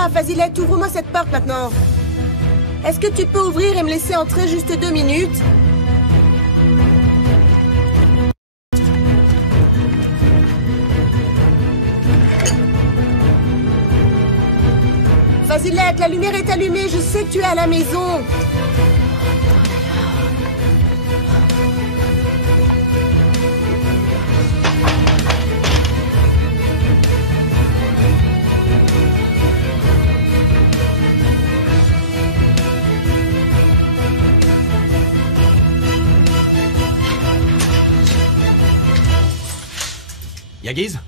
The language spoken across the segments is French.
là, Fazilette, ouvre-moi cette porte maintenant. Est-ce que tu peux ouvrir et me laisser entrer juste 2 minutes? Fazilette, la lumière est allumée, je sais que tu es à la maison. Yagiz?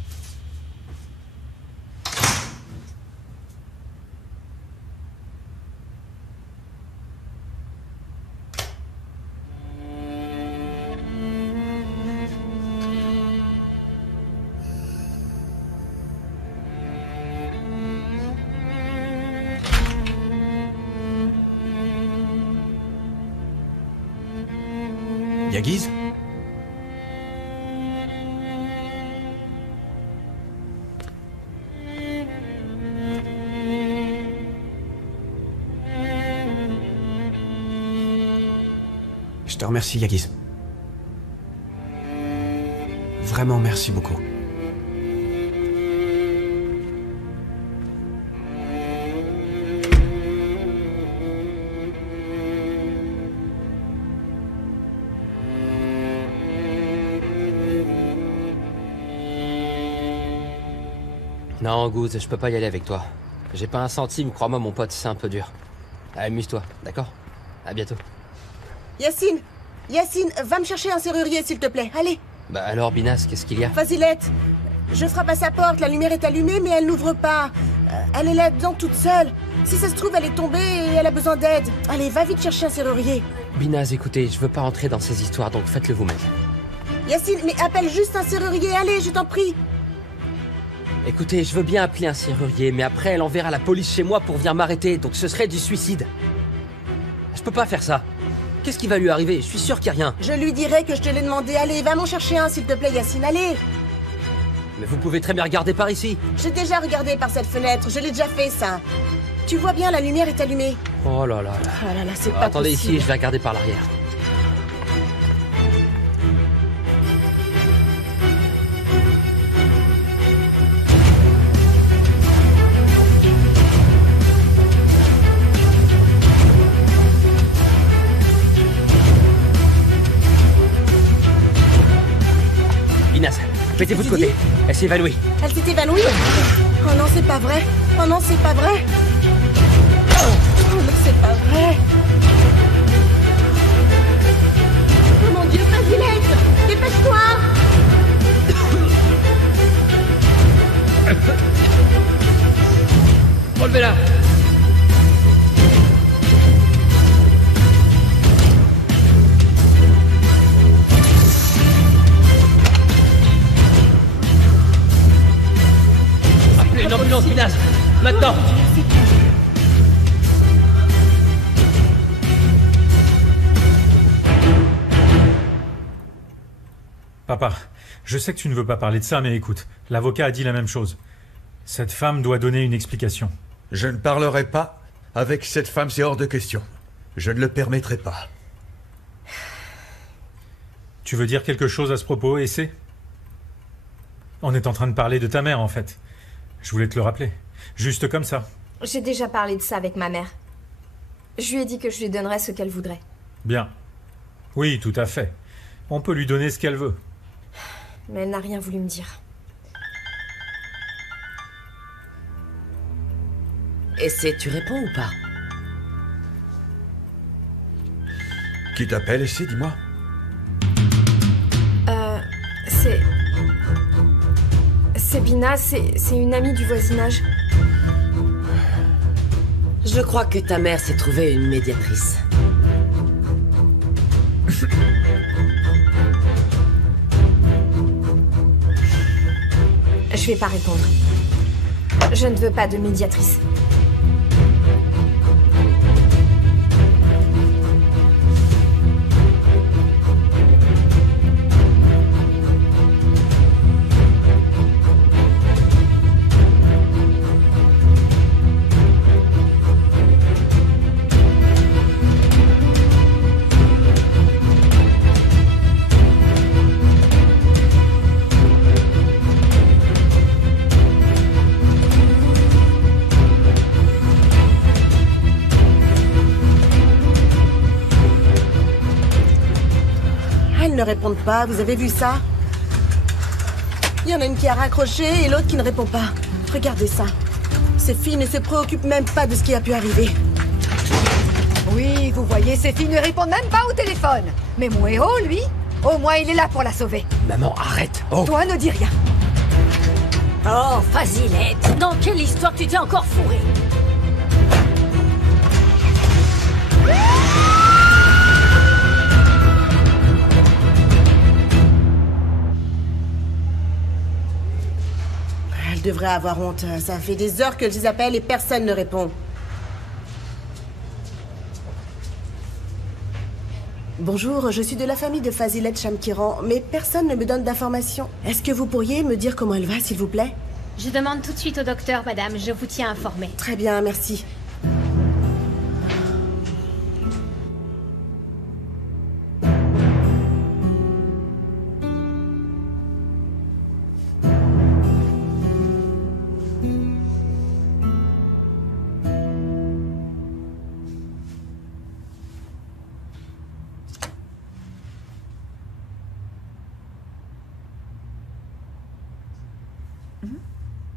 Yagiz? Je te remercie, Yagiz. Vraiment, merci beaucoup. Non, Goose, je peux pas y aller avec toi. J'ai pas un centime, crois-moi mon pote, c'est un peu dur. Amuse-toi, d'accord? À bientôt. Yacine, va me chercher un serrurier s'il te plaît, allez. Bah alors, Binas, qu'est-ce qu'il y a? Fazilette, je frappe à sa porte, la lumière est allumée mais elle n'ouvre pas. Elle est là-dedans toute seule. Si ça se trouve, elle est tombée et elle a besoin d'aide. Allez, va vite chercher un serrurier. Binas, écoutez, je veux pas entrer dans ces histoires, donc faites-le vous-même. Yacine, mais appelle juste un serrurier, allez, je t'en prie. Écoutez, je veux bien appeler un serrurier, mais après elle enverra la police chez moi pour venir m'arrêter, donc ce serait du suicide. Je peux pas faire ça. Qu'est-ce qui va lui arriver? Je suis sûr qu'il y a rien. Je lui dirai que je te l'ai demandé. Allez, va m'en chercher un s'il te plaît, Yacine, allez. Mais vous pouvez très bien regarder par ici. J'ai déjà regardé par cette fenêtre, je l'ai déjà fait ça. Tu vois bien, la lumière est allumée. Oh là là là. Oh là là, c'est pas Attendez possible. ici, je vais regarder par l'arrière. Mettez-vous de côté. Elle s'est évanouie. Elle s'est évanouie? Oh non, c'est pas vrai. Oh non, c'est pas vrai. Oh mais c'est pas vrai. Oh mon Dieu, Fazilette, dépêche-toi. Relevez-la. Une ambulance, Binas. Maintenant. Papa, je sais que tu ne veux pas parler de ça, mais écoute, l'avocat a dit la même chose. Cette femme doit donner une explication. Je ne parlerai pas avec cette femme, c'est hors de question. Je ne le permettrai pas. Tu veux dire quelque chose à ce propos, Essay? On est en train de parler de ta mère, en fait. Je voulais te le rappeler. Juste comme ça. J'ai déjà parlé de ça avec ma mère. Je lui ai dit que je lui donnerais ce qu'elle voudrait. Bien. Oui, tout à fait. On peut lui donner ce qu'elle veut. Mais elle n'a rien voulu me dire. Essay, tu réponds ou pas? Qui t'appelle, Essay, dis-moi? C'est Bina, c'est une amie du voisinage. Je crois que ta mère s'est trouvée une médiatrice. Je vais pas répondre. Je ne veux pas de médiatrice. ne répondent pas, vous avez vu ça? Il y en a une qui a raccroché et l'autre qui ne répond pas. Regardez ça. Ces filles ne se préoccupent même pas de ce qui a pu arriver. Oui, vous voyez, ces filles ne répondent même pas au téléphone. Mais mon héros, lui, au moins il est là pour la sauver. Maman, arrête. Oh. Toi, ne dis rien. Oh, Fazilette, dans quelle histoire tu t'es encore fourrée? Elle devrait avoir honte. Ça fait des heures que je les appelle et personne ne répond. Bonjour, je suis de la famille de Fazilette Chamkiran, mais personne ne me donne d'informations. Est-ce que vous pourriez me dire comment elle va, s'il vous plaît? Je demande tout de suite au docteur, madame. Je vous tiens informée. Très bien, merci.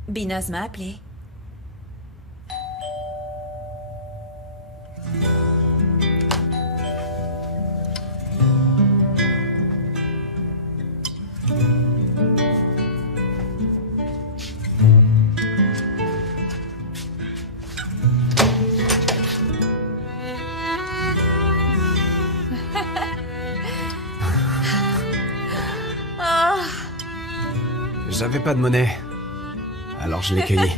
Binaz m'a appelé. J'avais pas de monnaie. Alors je l'ai cueilli.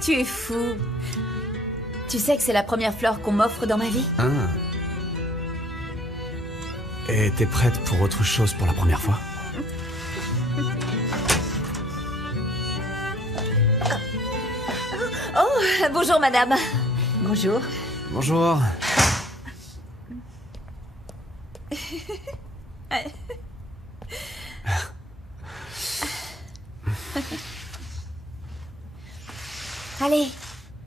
Tu es fou. Tu sais que c'est la première fleur qu'on m'offre dans ma vie? Ah. Et t'es prête pour autre chose pour la première fois? Oh, bonjour madame. Bonjour. Bonjour. Allez,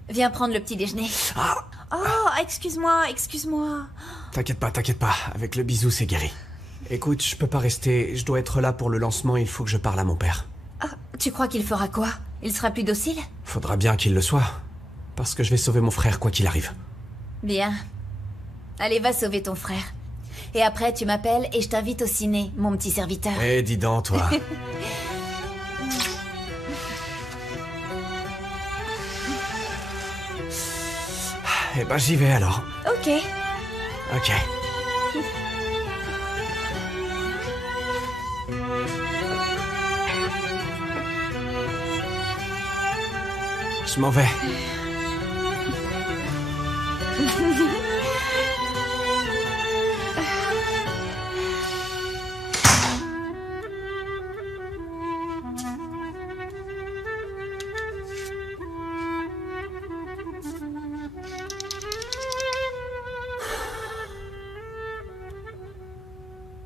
viens prendre le petit déjeuner. Ah. Oh, excuse-moi. T'inquiète pas. Avec le bisou, c'est guéri. Écoute, je peux pas rester. Je dois être là pour le lancement. Il faut que je parle à mon père. Ah, tu crois qu'il fera quoi? Il sera plus docile? Faudra bien qu'il le soit. Parce que je vais sauver mon frère quoi qu'il arrive. Bien. Allez, va sauver ton frère. Et après, tu m'appelles et je t'invite au ciné, mon petit serviteur. Eh, dis donc, toi. Eh ben, j'y vais alors. Ok. Ok. Je m'en vais.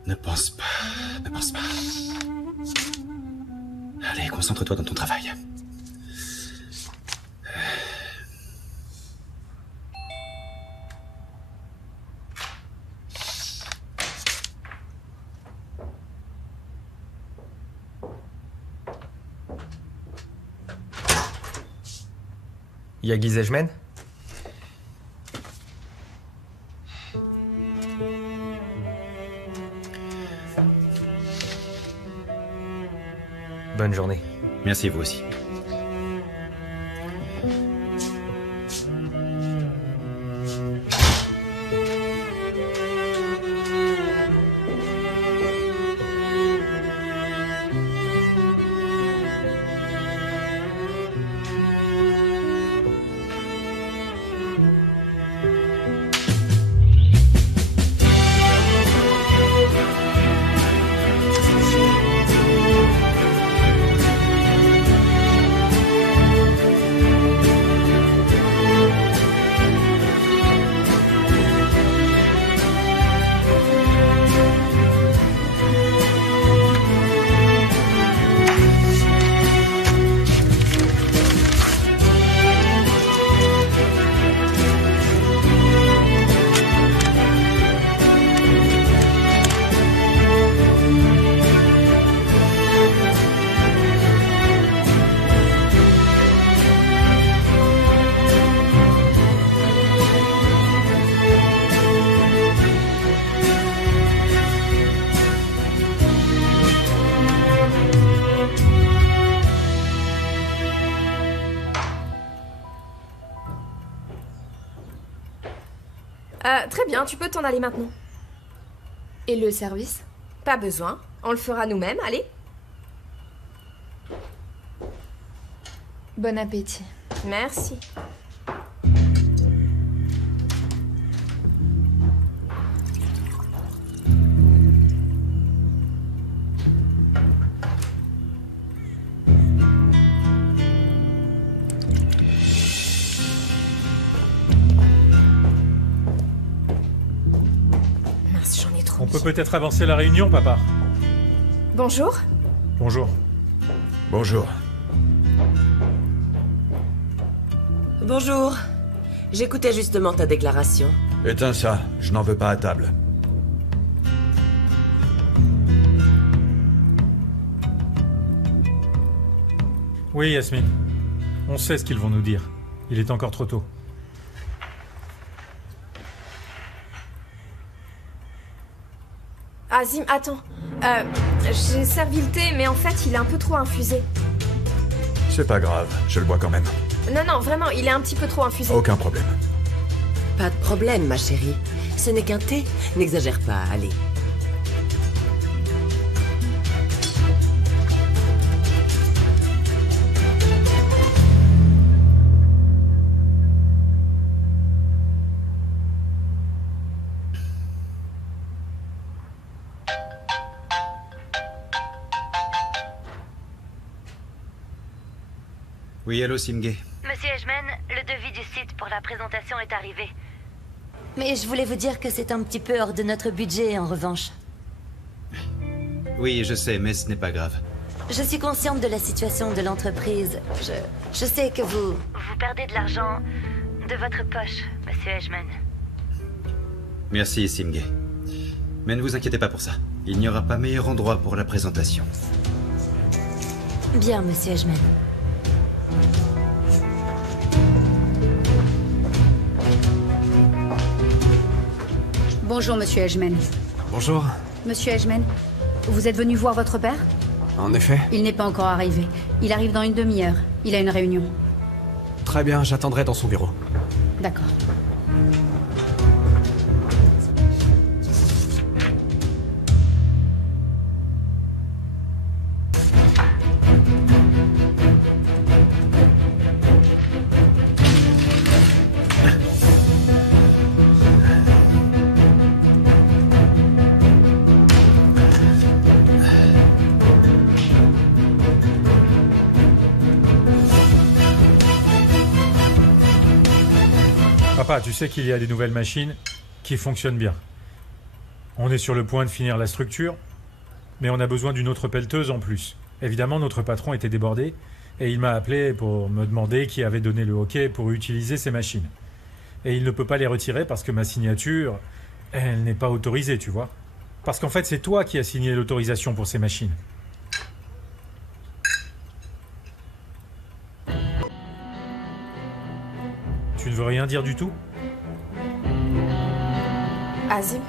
Ne pense pas. Allez, concentre-toi dans ton travail. Yagiz Ejmen? Bonne journée. Merci, vous aussi. Très bien, tu peux t'en aller maintenant. Et le service? Pas besoin, on le fera nous-mêmes, allez. Bon appétit. Merci. Mince, j'en ai trop. On peut peut-être avancer la réunion, papa. Bonjour. Bonjour. Bonjour. Bonjour. J'écoutais justement ta déclaration. Éteins ça, je n'en veux pas à table. Oui, Yasmine. On sait ce qu'ils vont nous dire. Il est encore trop tôt. Azim, attends. J'ai servi le thé, mais en fait, il est un peu trop infusé. C'est pas grave, je le bois quand même. Non, vraiment, il est un petit peu trop infusé. Aucun problème. Pas de problème, ma chérie. Ce n'est qu'un thé. N'exagère pas, allez. Oui, allô, Simgé. Monsieur Edgeman, le devis du site pour la présentation est arrivé. Mais je voulais vous dire que c'est un petit peu hors de notre budget, en revanche. Oui, je sais, mais ce n'est pas grave. Je suis consciente de la situation de l'entreprise. Je sais que vous... Vous perdez de l'argent de votre poche, Monsieur Edgeman. Merci, Simgé. Mais ne vous inquiétez pas pour ça. Il n'y aura pas meilleur endroit pour la présentation. Bien, Monsieur Edgeman. Bonjour, Monsieur Edgeman. Bonjour. Monsieur Edgeman, vous êtes venu voir votre père? En effet. Il n'est pas encore arrivé. Il arrive dans une demi-heure. Il a une réunion. Très bien, j'attendrai dans son bureau. D'accord. Papa, tu sais qu'il y a des nouvelles machines qui fonctionnent bien. On est sur le point de finir la structure, mais on a besoin d'une autre pelleteuse en plus. Évidemment, notre patron était débordé et il m'a appelé pour me demander qui avait donné le OK pour utiliser ces machines. Et il ne peut pas les retirer parce que ma signature, elle n'est pas autorisée, tu vois. Parce qu'en fait, c'est toi qui as signé l'autorisation pour ces machines. Tu ne veux rien dire du tout? Azim,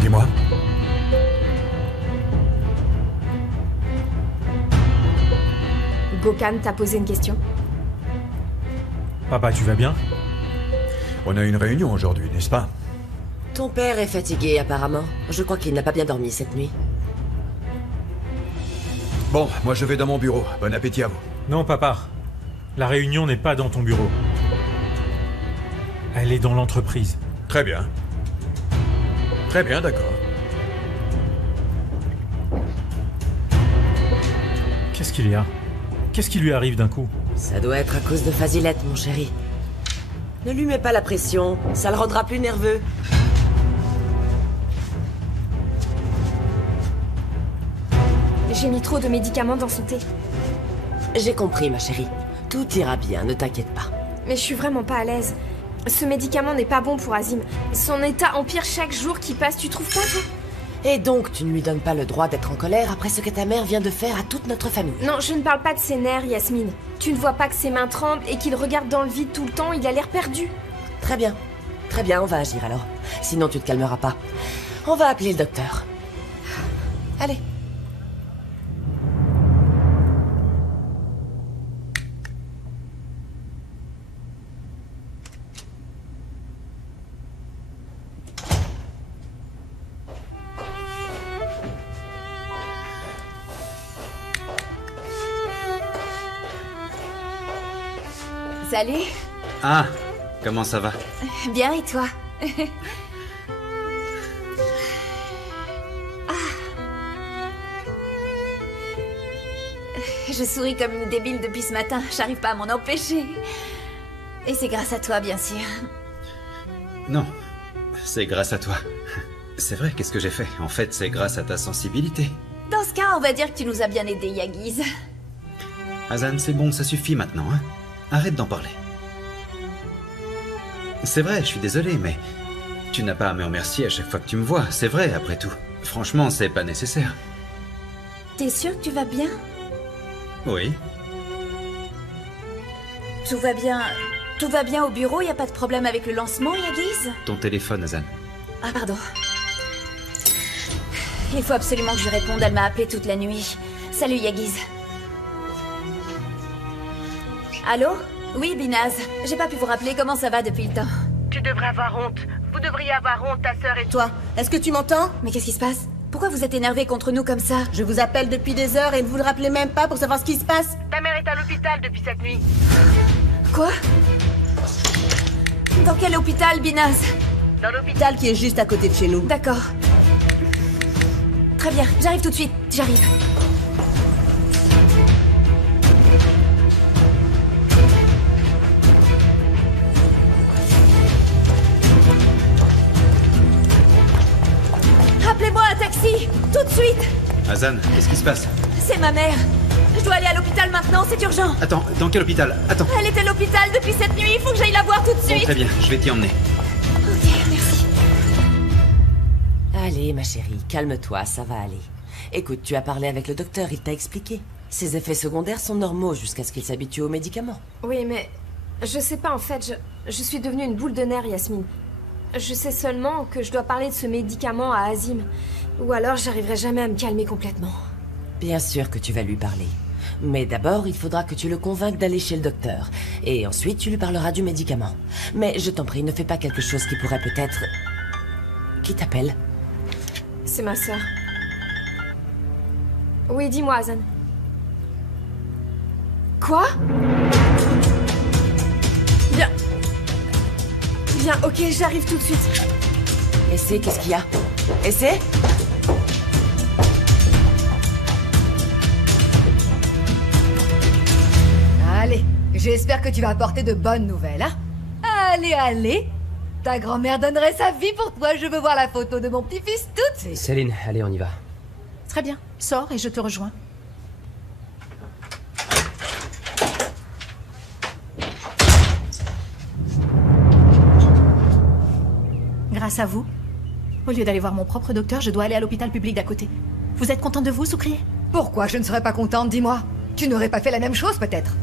Dis-moi. Gokhan t'a posé une question. Papa, tu vas bien? On a une réunion aujourd'hui, n'est-ce pas? Ton père est fatigué, apparemment. Je crois qu'il n'a pas bien dormi cette nuit. Bon, moi je vais dans mon bureau. Bon appétit à vous. Non, papa. La réunion n'est pas dans ton bureau. Elle est dans l'entreprise. Très bien. Très bien, d'accord. Qu'est-ce qu'il y a? Qu'est-ce qui lui arrive d'un coup? Ça doit être à cause de Fazilette, mon chéri. Ne lui mets pas la pression, ça le rendra plus nerveux. J'ai mis trop de médicaments dans son thé. J'ai compris, ma chérie. Tout ira bien, ne t'inquiète pas. Mais je suis vraiment pas à l'aise. Ce médicament n'est pas bon pour Azim. Son état empire chaque jour qui passe, tu trouves pas, toi? Et donc, tu ne lui donnes pas le droit d'être en colère après ce que ta mère vient de faire à toute notre famille? Non, je ne parle pas de ses nerfs, Yasmine. Tu ne vois pas que ses mains tremblent et qu'il regarde dans le vide tout le temps, il a l'air perdu. Très bien. Très bien, on va agir alors. Sinon, tu te calmeras pas. On va appeler le docteur. Allez. Salut. Ah, comment ça va? Bien, et toi? Je souris comme une débile depuis ce matin. J'arrive pas à m'en empêcher. Et c'est grâce à toi, bien sûr. Non, c'est grâce à toi. C'est vrai, qu'est-ce que j'ai fait? En fait, c'est grâce à ta sensibilité. Dans ce cas, on va dire que tu nous as bien aidés, Yagiz. Hazan, c'est bon, ça suffit maintenant, hein? Arrête d'en parler. C'est vrai, je suis désolé, mais tu n'as pas à me remercier à chaque fois que tu me vois. C'est vrai, après tout. Franchement, c'est pas nécessaire. T'es sûr que tu vas bien? Oui. Tout va bien au bureau? Y a pas de problème avec le lancement, Yagiz? Ton téléphone, Hazan. Ah, pardon. Il faut absolument que je lui réponde, elle m'a appelé toute la nuit. Salut, Yagiz. Allô? Oui, Binaz. J'ai pas pu vous rappeler, comment ça va depuis le temps? Tu devrais avoir honte. Vous devriez avoir honte, ta sœur et toi. Est-ce que tu m'entends? Mais qu'est-ce qui se passe? Pourquoi vous êtes énervés contre nous comme ça? Je vous appelle depuis des heures et ne vous le rappelez même pas pour savoir ce qui se passe. Ta mère est à l'hôpital depuis cette nuit. Quoi? Dans quel hôpital, Binaz? Dans l'hôpital qui est juste à côté de chez nous. D'accord. Très bien, j'arrive tout de suite. J'arrive. Appelez-moi un taxi! Tout de suite! Hazan, qu'est-ce qui se passe? C'est ma mère. Je dois aller à l'hôpital maintenant, c'est urgent. Attends, dans quel hôpital? Attends. Elle est à l'hôpital depuis cette nuit, il faut que j'aille la voir tout de Bon, suite. très bien, je vais t'y emmener. Ok, merci. Allez, ma chérie, calme-toi, ça va aller. Écoute, tu as parlé avec le docteur, il t'a expliqué. Ses effets secondaires sont normaux jusqu'à ce qu'il s'habitue aux médicaments. Oui, mais je sais pas en fait, je suis devenue une boule de nerfs, Yasmine. Je sais seulement que je dois parler de ce médicament à Azim. Ou alors j'arriverai jamais à me calmer complètement. Bien sûr que tu vas lui parler. Mais d'abord, il faudra que tu le convainques d'aller chez le docteur. Et ensuite, tu lui parleras du médicament. Mais je t'en prie, ne fais pas quelque chose qui pourrait peut-être... Qui t'appelle? C'est ma sœur. Oui, dis-moi, Hazan. Quoi? Bien. Bien, ok, j'arrive tout de suite. Essaie, qu'est-ce qu'il y a? Essaie? Allez, j'espère que tu vas apporter de bonnes nouvelles, hein? Allez, allez! Ta grand-mère donnerait sa vie pour toi, je veux voir la photo de mon petit-fils tout de suite! Céline, allez, on y va. Très bien, sors et je te rejoins. Grâce à vous, au lieu d'aller voir mon propre docteur, je dois aller à l'hôpital public d'à côté. Vous êtes content de vous, Soukriye? Pourquoi je ne serais pas contente, dis-moi? Tu n'aurais pas fait la même chose, peut-être?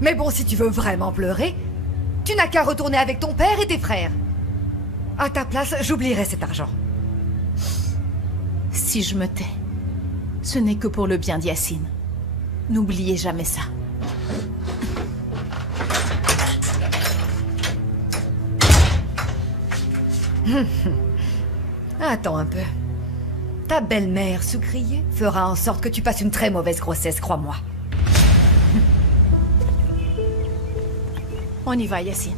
Mais bon, si tu veux vraiment pleurer, tu n'as qu'à retourner avec ton père et tes frères. À ta place, j'oublierai cet argent. Si je me tais, ce n'est que pour le bien d'Yacine. N'oubliez jamais ça. Attends un peu. Ta belle-mère, Soukriye, fera en sorte que tu passes une très mauvaise grossesse, crois-moi. On y va, Yacine.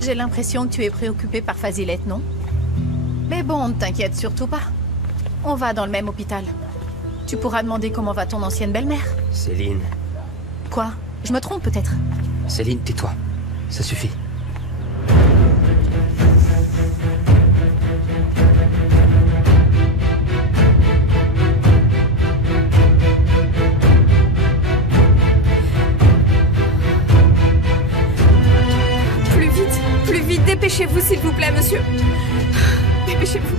J'ai l'impression que tu es préoccupée par Fazilette, non? Mais bon, ne t'inquiète surtout pas. On va dans le même hôpital. Tu pourras demander comment va ton ancienne belle-mère. Céline. Quoi? Je me trompe peut-être? Céline, tais-toi. Ça suffit. Plus vite, dépêchez-vous s'il vous plaît, monsieur. Dépêchez-vous.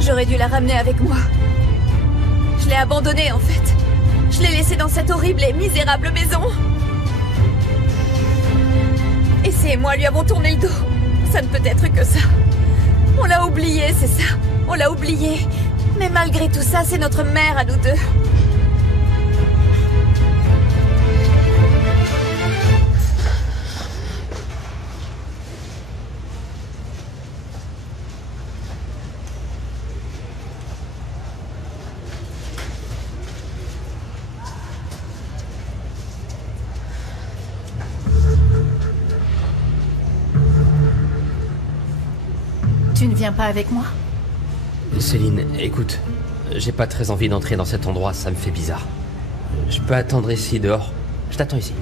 J'aurais dû la ramener avec moi. Je l'ai abandonnée, en fait. Je l'ai laissée dans cette horrible et misérable maison. Et c'est moi lui avons tourné le dos. Ça ne peut être que ça. On l'a oubliée, c'est ça. On l'a oubliée. Mais malgré tout ça, c'est notre mère à nous deux. Tu ne viens pas avec moi? Céline, écoute, j'ai pas très envie d'entrer dans cet endroit, ça me fait bizarre. Je peux attendre ici, dehors. Je t'attends ici.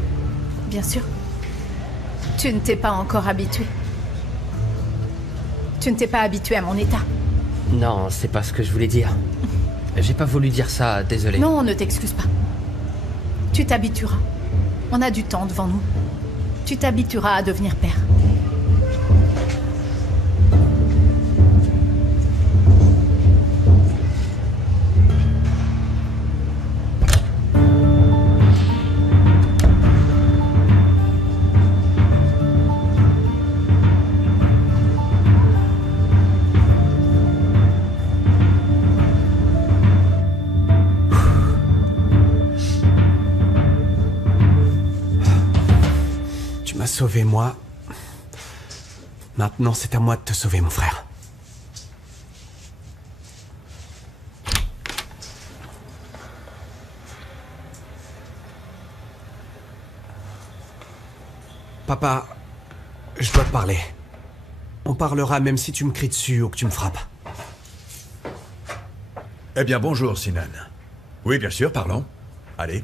Bien sûr. Tu ne t'es pas encore habitué. Tu ne t'es pas habitué à mon état. Non, c'est pas ce que je voulais dire. J'ai pas voulu dire ça, désolé. Non, ne t'excuse pas. Tu t'habitueras. On a du temps devant nous. Tu t'habitueras à devenir père. Sauvé moi. Maintenant, c'est à moi de te sauver, mon frère. Papa, je dois te parler. On parlera même si tu me cries dessus ou que tu me frappes. Eh bien, bonjour, Sinan. Oui, bien sûr, parlons. Allez.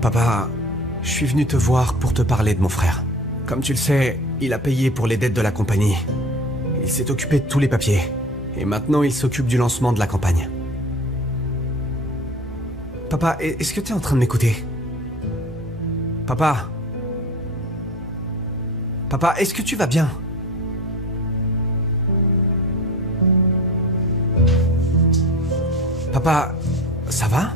Papa, je suis venu te voir pour te parler de mon frère. Comme tu le sais, il a payé pour les dettes de la compagnie. Il s'est occupé de tous les papiers. Et maintenant, il s'occupe du lancement de la campagne. Papa, est-ce que tu es en train de m'écouter? Papa? Papa, est-ce que tu vas bien? Papa, ça va?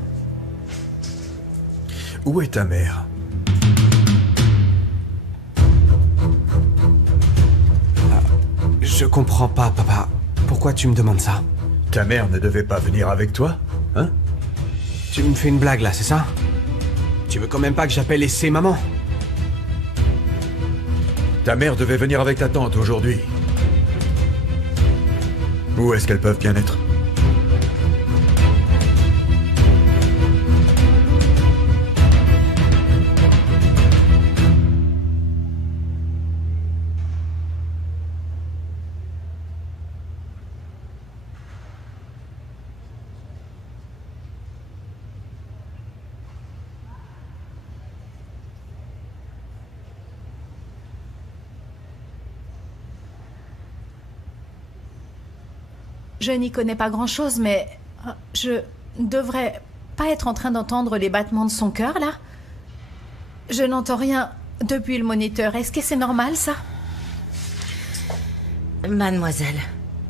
Où est ta mère? Je comprends pas, papa. Pourquoi tu me demandes ça? Ta mère ne devait pas venir avec toi, hein? Tu me fais une blague là, c'est ça? Tu veux quand même pas que j'appelle et c'est maman? Ta mère devait venir avec ta tante aujourd'hui. Où est-ce qu'elles peuvent bien être? Je n'y connais pas grand-chose, mais je devrais pas être en train d'entendre les battements de son cœur, là? Je n'entends rien depuis le moniteur. Est-ce que c'est normal, ça? Mademoiselle,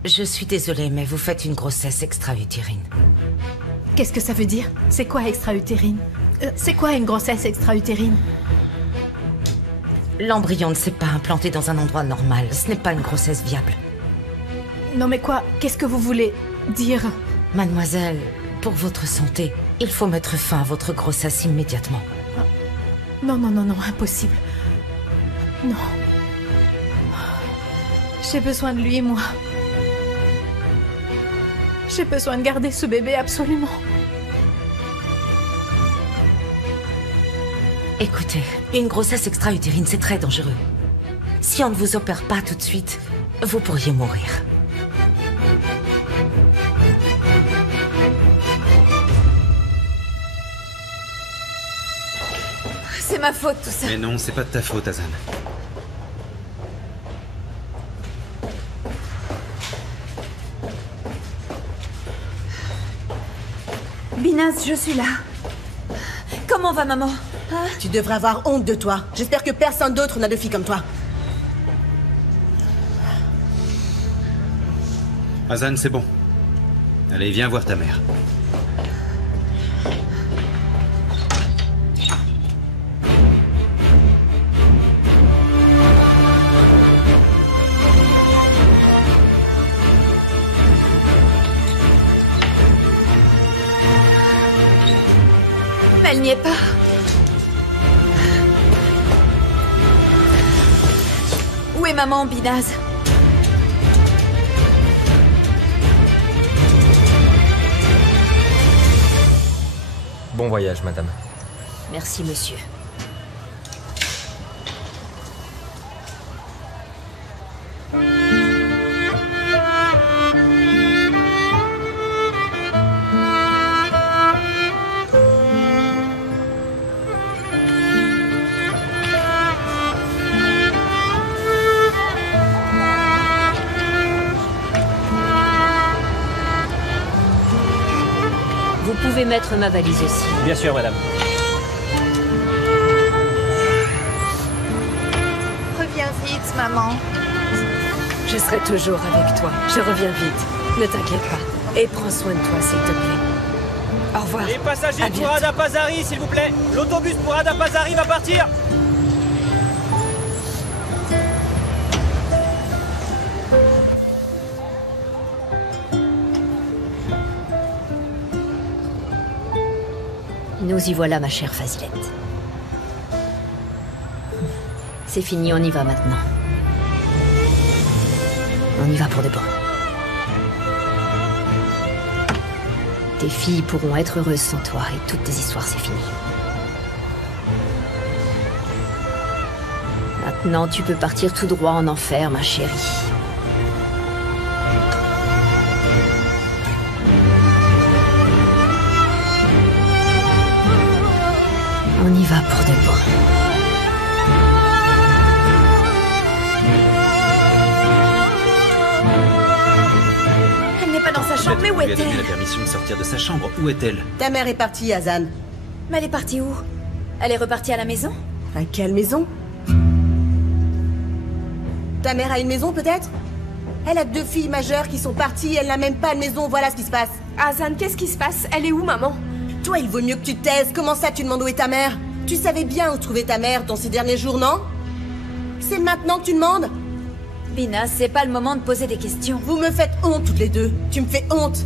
je suis désolée, mais vous faites une grossesse extra-utérine. Qu'est-ce que ça veut dire? C'est quoi extra-utérine? C'est quoi une grossesse extra-utérine? L'embryon ne s'est pas implanté dans un endroit normal. Ce n'est pas une grossesse viable. Non mais quoi? Qu'est-ce que vous voulez dire? Mademoiselle, pour votre santé, il faut mettre fin à votre grossesse immédiatement. Non, non, non, non, impossible. Non. J'ai besoin de lui, moi. J'ai besoin de garder ce bébé, absolument. Écoutez, une grossesse extra-utérine, c'est très dangereux. Si on ne vous opère pas tout de suite, vous pourriez mourir. C'est ma faute, tout ça. Mais non, c'est pas de ta faute, Hazan. Binaz, je suis là. Comment va, maman? Hein? Tu devrais avoir honte de toi. J'espère que personne d'autre n'a de fille comme toi. Hazan, c'est bon. Allez, viens voir ta mère. Elle n'y est pas. Où est maman, Binaz? Bon voyage, madame. Merci, monsieur. Vous pouvez mettre ma valise aussi. Bien sûr, madame. Reviens vite, maman. Je serai toujours avec toi. Je reviens vite. Ne t'inquiète pas. Et prends soin de toi, s'il te plaît. Au revoir. Les passagers À pour bientôt. Adapazari, s'il vous plaît. L'autobus pour Adapazari va partir. Nous y voilà, ma chère Fazilette. C'est fini, on y va maintenant. On y va pour de bon. Tes filles pourront être heureuses sans toi et toutes tes histoires, c'est fini. Maintenant, tu peux partir tout droit en enfer, ma chérie. On y va pour de bon. Elle n'est pas dans sa chambre, mais où On lui a donné est-elle? la permission de sortir de sa chambre. Où est-elle? Ta mère est partie, Hazan. Mais elle est partie où? Elle est repartie à la maison? À quelle maison? Ta mère a une maison, peut-être? Elle a 2 filles majeures qui sont parties, elle n'a même pas de maison, voilà ce qui se passe. Hazan, qu'est-ce qui se passe? Elle est où, maman? Toi, il vaut mieux que tu te taises. Comment ça, tu demandes où est ta mère? Tu savais bien où trouver ta mère dans ces derniers jours, non? C'est maintenant que tu demandes? Bina, c'est pas le moment de poser des questions. Vous me faites honte toutes les deux. Tu me fais honte.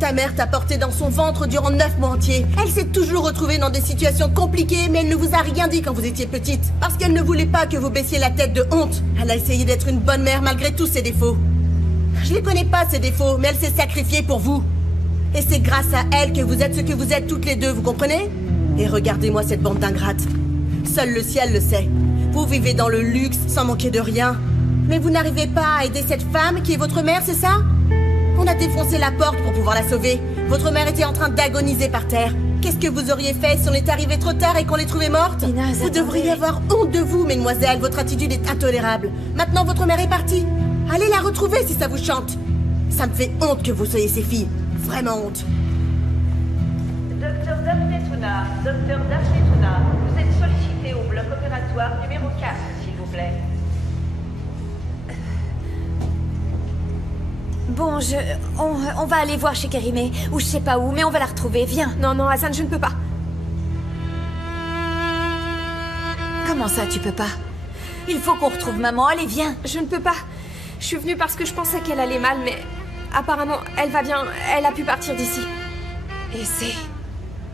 Ta mère t'a porté dans son ventre durant 9 mois entiers. Elle s'est toujours retrouvée dans des situations compliquées, mais elle ne vous a rien dit quand vous étiez petite. Parce qu'elle ne voulait pas que vous baissiez la tête de honte. Elle a essayé d'être une bonne mère malgré tous ses défauts. Je les connais pas, ces défauts, mais elle s'est sacrifiée pour vous. Et c'est grâce à elle que vous êtes ce que vous êtes toutes les deux, vous comprenez? Et regardez-moi cette bande d'ingrates. Seul le ciel le sait. Vous vivez dans le luxe, sans manquer de rien. Mais vous n'arrivez pas à aider cette femme qui est votre mère, c'est ça? On a défoncé la porte pour pouvoir la sauver. Votre mère était en train d'agoniser par terre. Qu'est-ce que vous auriez fait si on est arrivé trop tard et qu'on l'ait trouvée morte? Vous devriez avoir honte de vous, mesdemoiselles. Votre attitude est intolérable. Maintenant, votre mère est partie. Allez la retrouver si ça vous chante. Ça me fait honte que vous soyez ces filles. Vraiment honte. Docteur Daphné Tuna, vous êtes sollicité au bloc opératoire numéro 4, s'il vous plaît. Bon, on va aller voir chez Kérimé, ou je sais pas où, mais on va la retrouver, viens. Non, non, Hazan, je ne peux pas. Comment ça, tu peux pas? Il faut qu'on retrouve maman, allez, viens. Je ne peux pas. Je suis venue parce que je pensais qu'elle allait mal, mais apparemment, elle va bien. Elle a pu partir d'ici. Et c'est...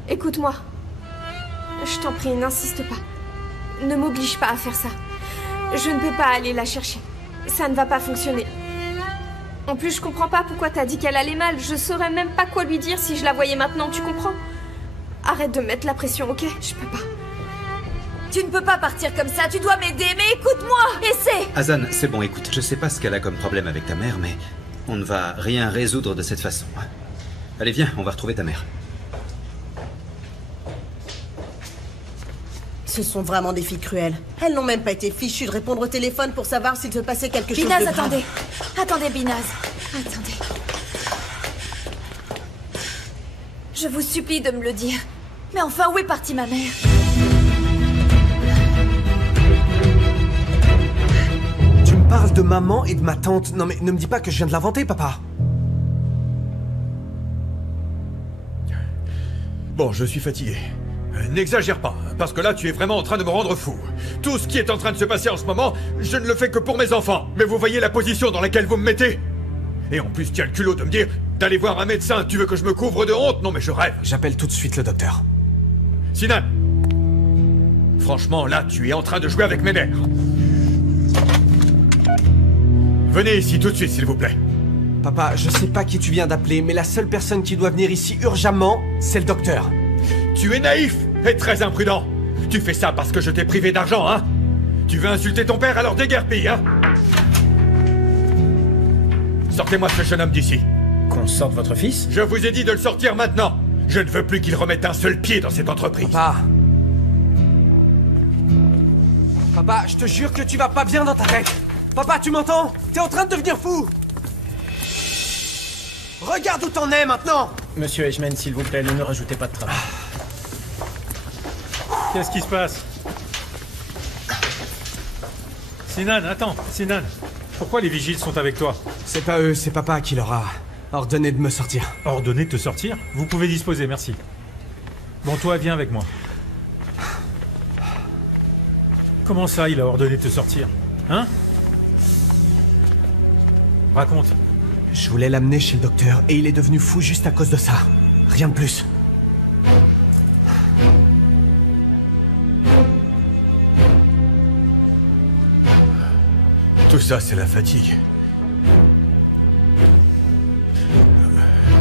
Écoute-moi. Je t'en prie, n'insiste pas. Ne m'oblige pas à faire ça. Je ne peux pas aller la chercher. Ça ne va pas fonctionner. En plus, je comprends pas pourquoi t'as dit qu'elle allait mal. Je saurais même pas quoi lui dire si je la voyais maintenant, tu comprends? Arrête de mettre la pression, ok? Je peux pas. Tu ne peux pas partir comme ça, tu dois m'aider, mais écoute-moi! Essaie! Hazan, c'est bon, écoute, je sais pas ce qu'elle a comme problème avec ta mère, mais on ne va rien résoudre de cette façon. Allez, viens, on va retrouver ta mère. Ce sont vraiment des filles cruelles. Elles n'ont même pas été fichues de répondre au téléphone pour savoir s'il se passait quelque chose de Binaz, grave. attendez! Attendez, Binaz! Attendez. Je vous supplie de me le dire. Mais enfin, où est partie ma mère? Tu me parles de maman et de ma tante. Non mais ne me dis pas que je viens de l'inventer, papa. Bon, je suis fatigué. N'exagère pas, parce que là, tu es vraiment en train de me rendre fou. Tout ce qui est en train de se passer en ce moment, je ne le fais que pour mes enfants. Mais vous voyez la position dans laquelle vous me mettez? Et en plus, tu as le culot de me dire d'aller voir un médecin. Tu veux que je me couvre de honte? Non, mais je rêve. J'appelle tout de suite le docteur. Sinan! Franchement, là, tu es en train de jouer avec mes nerfs. Venez ici tout de suite, s'il vous plaît. Papa, je sais pas qui tu viens d'appeler, mais la seule personne qui doit venir ici urgemment, c'est le docteur. Tu es naïf et très imprudent. Tu fais ça parce que je t'ai privé d'argent, hein? Tu veux insulter ton père, alors déguerpille, hein? Sortez-moi ce jeune homme d'ici. Qu'on sorte votre fils? Je vous ai dit de le sortir maintenant. Je ne veux plus qu'il remette un seul pied dans cette entreprise. Papa, je te jure que tu vas pas bien dans ta tête. Papa, tu m'entends? T'es en train de devenir fou. Regarde où t'en es maintenant. Monsieur Eichmann, s'il vous plaît, ne me rajoutez pas de travail. Qu'est-ce qui se passe? Sinan, attends, Sinan. Pourquoi les vigiles sont avec toi? C'est pas eux, c'est papa qui leur a ordonné de me sortir. Ordonné de te sortir? Vous pouvez disposer, merci. Bon, toi, viens avec moi. Comment ça, il a ordonné de te sortir? Hein? Raconte. Je voulais l'amener chez le docteur et il est devenu fou juste à cause de ça. Rien de plus. Tout ça, c'est la fatigue.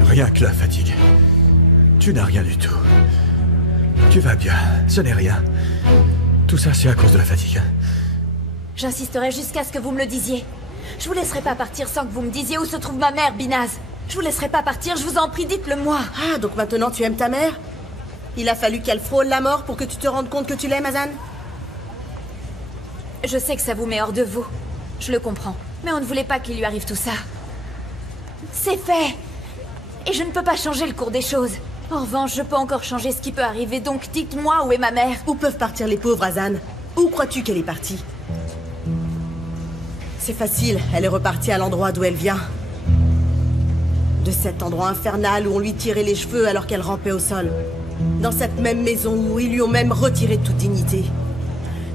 Rien que la fatigue. Tu n'as rien du tout. Tu vas bien, ce n'est rien. Tout ça, c'est à cause de la fatigue. J'insisterai jusqu'à ce que vous me le disiez. Je vous laisserai pas partir sans que vous me disiez où se trouve ma mère, Binaz. Je vous laisserai pas partir, je vous en prie, dites-le moi. Ah, donc maintenant tu aimes ta mère? Il a fallu qu'elle frôle la mort pour que tu te rendes compte que tu l'aimes, Hazan? Je sais que ça vous met hors de vous. Je le comprends. Mais on ne voulait pas qu'il lui arrive tout ça. C'est fait. Et je ne peux pas changer le cours des choses. En revanche, je peux encore changer ce qui peut arriver, donc dites-moi où est ma mère. Où peuvent partir les pauvres, Hazan? Où crois-tu qu'elle est partie? C'est facile, elle est repartie à l'endroit d'où elle vient. De cet endroit infernal où on lui tirait les cheveux alors qu'elle rampait au sol. Dans cette même maison où ils lui ont même retiré toute dignité.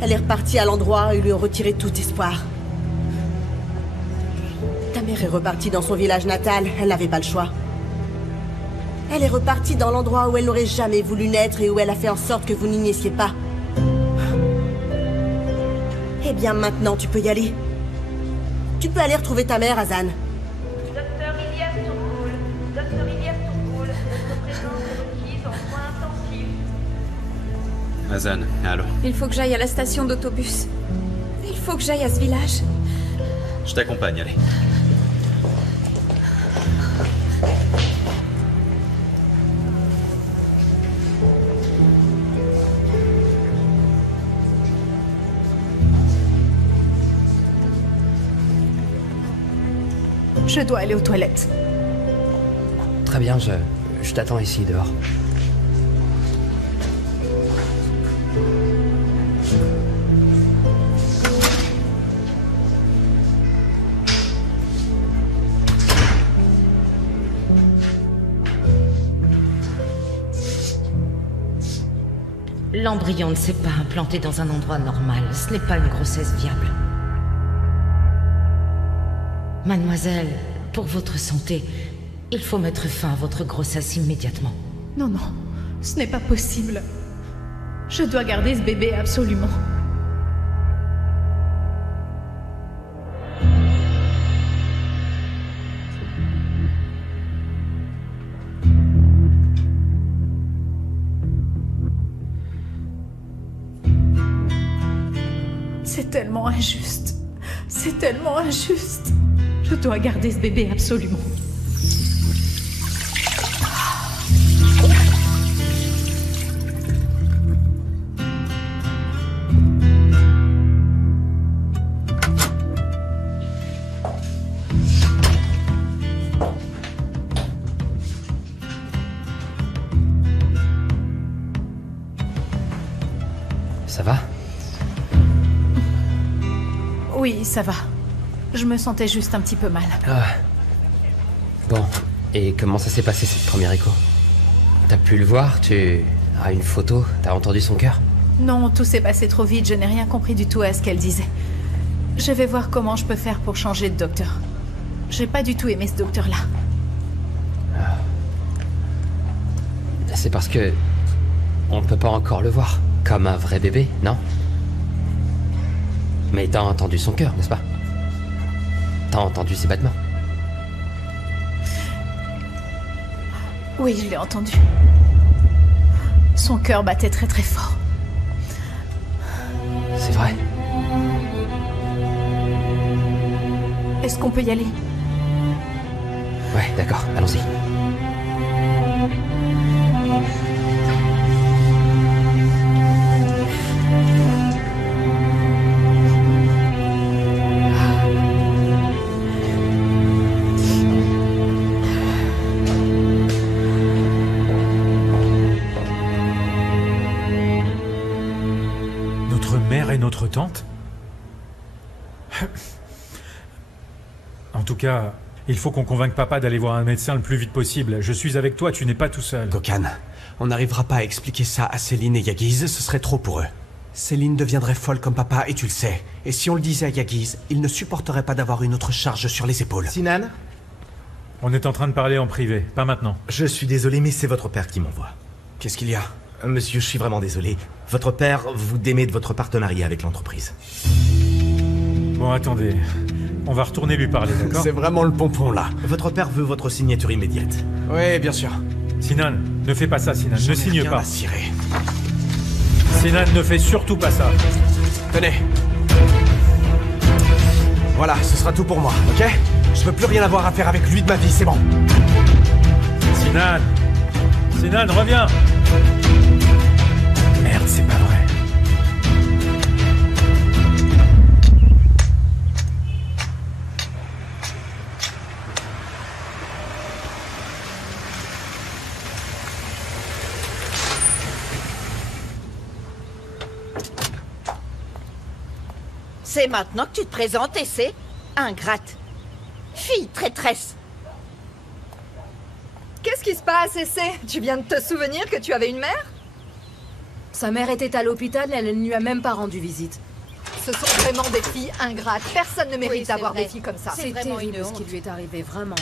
Elle est repartie à l'endroit où ils lui ont retiré tout espoir. Ta mère est repartie dans son village natal, elle n'avait pas le choix. Elle est repartie dans l'endroit où elle n'aurait jamais voulu naître et où elle a fait en sorte que vous n'y naissiez pas. Eh bien maintenant, tu peux y aller. Tu peux aller retrouver ta mère, Hazan. Docteur Ilyas Tourkoul. Docteur Ilyas Tourkoul. Votre présence est requise en soins intensifs. Hazan, allô. Il faut que j'aille à la station d'autobus. Il faut que j'aille à ce village. Je t'accompagne, allez. Je dois aller aux toilettes. Très bien, je t'attends ici, dehors. L'embryon ne s'est pas implanté dans un endroit normal. Ce n'est pas une grossesse viable. Mademoiselle, pour votre santé, il faut mettre fin à votre grossesse immédiatement. Non, non, ce n'est pas possible. Je dois garder ce bébé absolument. C'est tellement injuste. C'est tellement injuste. Je dois garder ce bébé absolument. Ça va? Oui, ça va. Je me sentais juste un petit peu mal. Ah. Bon, et comment ça s'est passé cette première écho? T'as pu le voir? Tu as une photo? T'as entendu son cœur? Non, tout s'est passé trop vite, je n'ai rien compris du tout à ce qu'elle disait. Je vais voir comment je peux faire pour changer de docteur. J'ai pas du tout aimé ce docteur-là. Ah. C'est parce que... on ne peut pas encore le voir. Comme un vrai bébé, non? Mais t'as entendu son cœur, n'est-ce pas? T'as entendu ses battements? Oui, je l'ai entendu. Son cœur battait très très fort. C'est vrai. Est-ce qu'on peut y aller? Ouais, d'accord, allons-y. Notre mère et notre tante? En tout cas, il faut qu'on convainque papa d'aller voir un médecin le plus vite possible. Je suis avec toi, tu n'es pas tout seul. Kokhan, on n'arrivera pas à expliquer ça à Céline et Yagiz, ce serait trop pour eux. Céline deviendrait folle comme papa et tu le sais. Et si on le disait à Yagiz, il ne supporterait pas d'avoir une autre charge sur les épaules. Sinan? On est en train de parler en privé, pas maintenant. Je suis désolé, mais c'est votre père qui m'envoie. Qu'est-ce qu'il y a? Monsieur, je suis vraiment désolé. Votre père vous démet de votre partenariat avec l'entreprise. Bon, attendez. On va retourner lui parler, d'accord? C'est vraiment le pompon, là. Votre père veut votre signature immédiate. Oui, bien sûr. Sinan, ne fais pas ça, Sinan. Ne signe pas. Cirer. Sinan, ne fais surtout pas ça. Tenez. Voilà, ce sera tout pour moi, ok? Je veux plus rien avoir à faire avec lui de ma vie, c'est bon. Sinan! Sinan, reviens! Merde, c'est pas vrai. C'est maintenant que tu te présentes et c'est ingrate. Fille traîtresse. Qu'est-ce qui se passe, Essé? Tu viens de te souvenir que tu avais une mère? Sa mère était à l'hôpital, elle ne lui a même pas rendu visite. Ce sont vraiment des filles ingrates. Personne ne mérite d'avoir des filles comme ça. C'est terrible ce qui lui est arrivé, vraiment.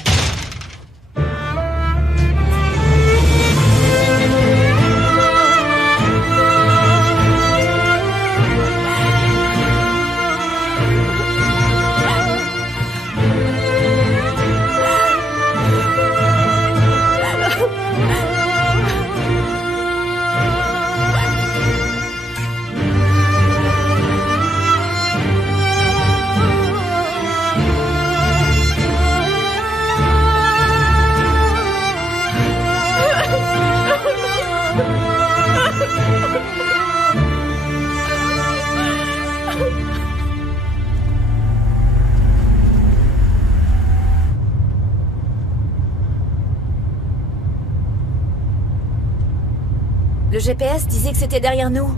Le GPS disait que c'était derrière nous.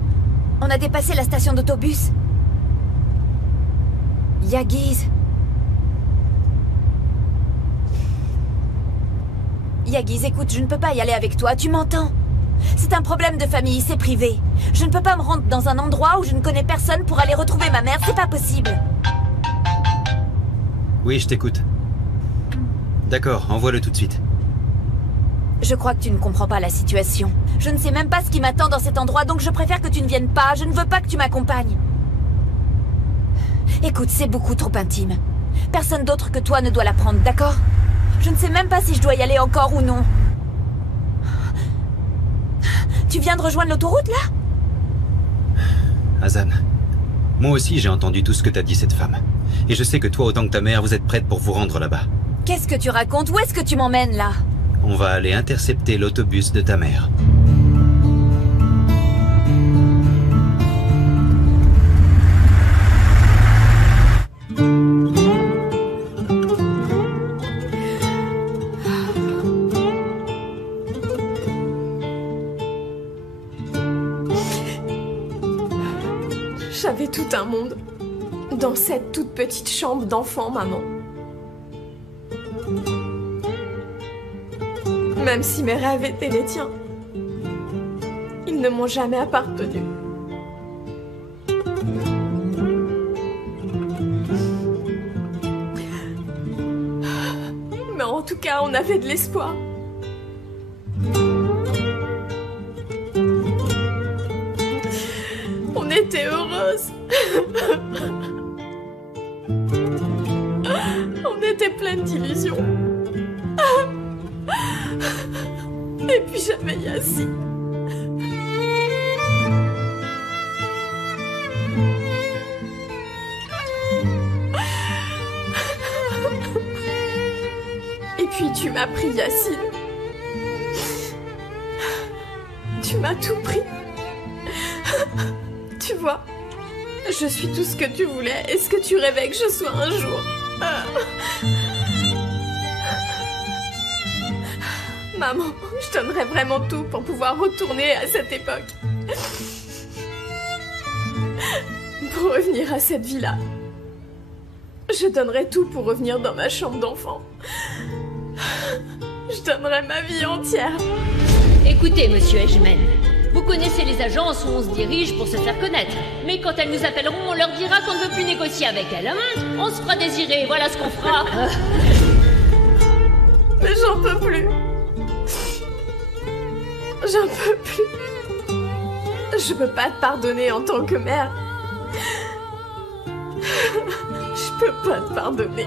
On a dépassé la station d'autobus. Yagiz. Yagiz, écoute, je ne peux pas y aller avec toi, tu m'entends? C'est un problème de famille, c'est privé. Je ne peux pas me rendre dans un endroit où je ne connais personne pour aller retrouver ma mère, c'est pas possible. Oui, je t'écoute. D'accord, envoie-le tout de suite. Je crois que tu ne comprends pas la situation. Je ne sais même pas ce qui m'attend dans cet endroit, donc je préfère que tu ne viennes pas. Je ne veux pas que tu m'accompagnes. Écoute, c'est beaucoup trop intime. Personne d'autre que toi ne doit l'apprendre, d'accord? Je ne sais même pas si je dois y aller encore ou non. Tu viens de rejoindre l'autoroute, là? Hazan, moi aussi j'ai entendu tout ce que t'as dit cette femme. Et je sais que toi autant que ta mère, vous êtes prêtes pour vous rendre là-bas. Qu'est-ce que tu racontes? Où est-ce que tu m'emmènes, là? On va aller intercepter l'autobus de ta mère. J'avais tout un monde dans cette toute petite chambre d'enfant, maman. Même si mes rêves étaient les tiens, ils ne m'ont jamais appartenu. Mais en tout cas, on avait de l'espoir. On était heureuses. On était pleines d'illusions. Et puis j'avais Yassi. Puis tu m'as pris, Yacine. Tu m'as tout pris. Tu vois, je suis tout ce que tu voulais et ce que tu rêvais que je sois un jour. Maman, je donnerais vraiment tout pour pouvoir retourner à cette époque. Pour revenir à cette vie-là. Je donnerais tout pour revenir dans ma chambre d'enfant. Je donnerais ma vie entière. Écoutez, monsieur Edgeman, vous connaissez les agences où on se dirige pour se faire connaître. Mais quand elles nous appelleront, on leur dira qu'on ne veut plus négocier avec elles. On se fera désirer, voilà ce qu'on fera. Mais j'en peux plus. J'en peux plus. Je peux pas te pardonner en tant que mère. Je peux pas te pardonner.